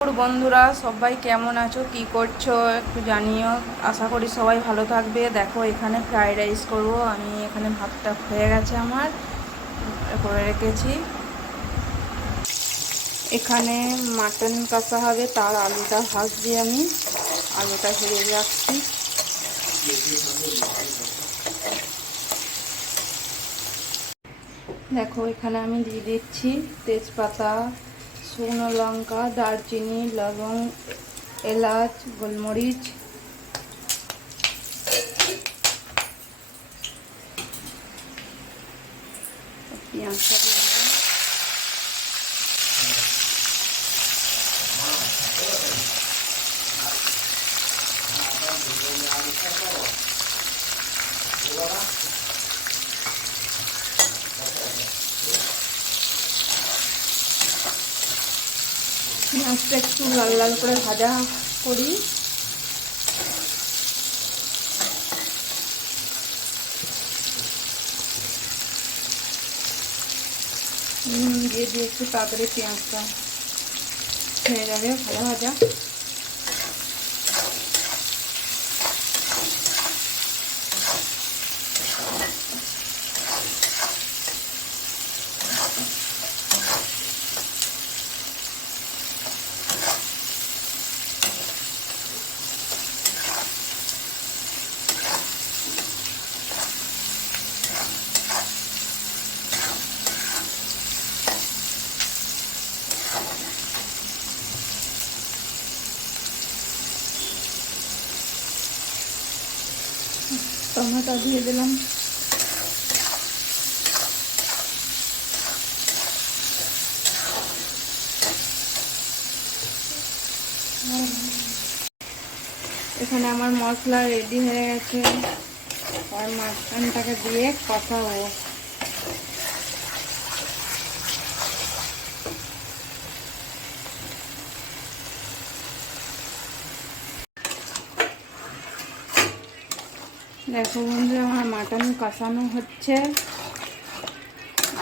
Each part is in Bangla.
বন্ধুরা সবাই কেমন আছো, কি করছো একটু জানিও। আশা করি সবাই ভালো থাকবে। দেখো এখানে ফ্রাইড রাইস করব আমি। এখানে ভাতটা হয়ে গেছে আমার, করে রেখেছি। এখানে মাটন কষা হবে, তার আলুটা ভাজছি আমি। আলুটা ভেজে রাখছি। দেখো এখানে আমি দিয়ে দিচ্ছি তেজপাতা, শুকনো লঙ্কা, দারচিনি, লবঙ্গ, এলাচ, গোলমরিচ। পেঁয়াজটা দিয়ে দেবো। পেঁয়াজটা একটু লাল লাল করে ভাজা করি। দিয়ে দিয়েছি, তাড়াতাড়ি পেঁয়াজটা হয়ে যাবে ভাজা ভাজা। টমেটো দিয়ে দিলাম। এখানে আমার মশলা রেডি হয়ে গেছে, আর মাটনটাকে দিয়ে কষাবো। দেখো বন্ধুরা আমার মাটন কষানো হচ্ছে,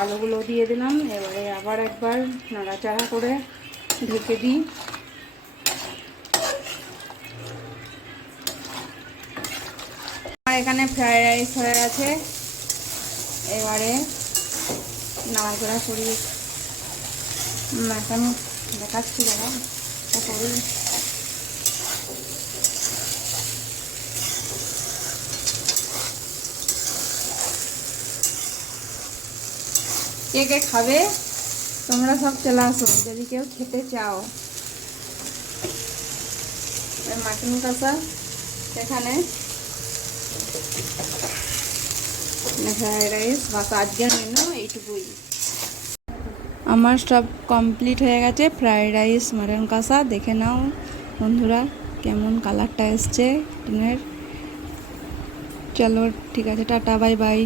আলুগুলো দিয়ে দিলাম। এবারে আবার একবার নাড়াচাড়া করে ঢেকে দিই। আমার এখানে ফ্রাইড রাইস হয়ে গেছে, এবারে নাড়াচাড়া করি। মাটন দেখাচ্ছি দাদা করি। কে কে খাবে তোমরা সব চলে আসো যদি কেউ খেতে চাও। মাটন কষা এখানে ফ্রাইড রাইস বাস, আজকের মেনু এইটুকুই। আমার সব কমপ্লিট হয়ে গেছে। ফ্রাইড রাইস, মাটন কষা দেখে নাও বন্ধুরা কেমন কালারটা এসছে ডিমের। চলো ঠিক আছে, টাটা, বাই বাই।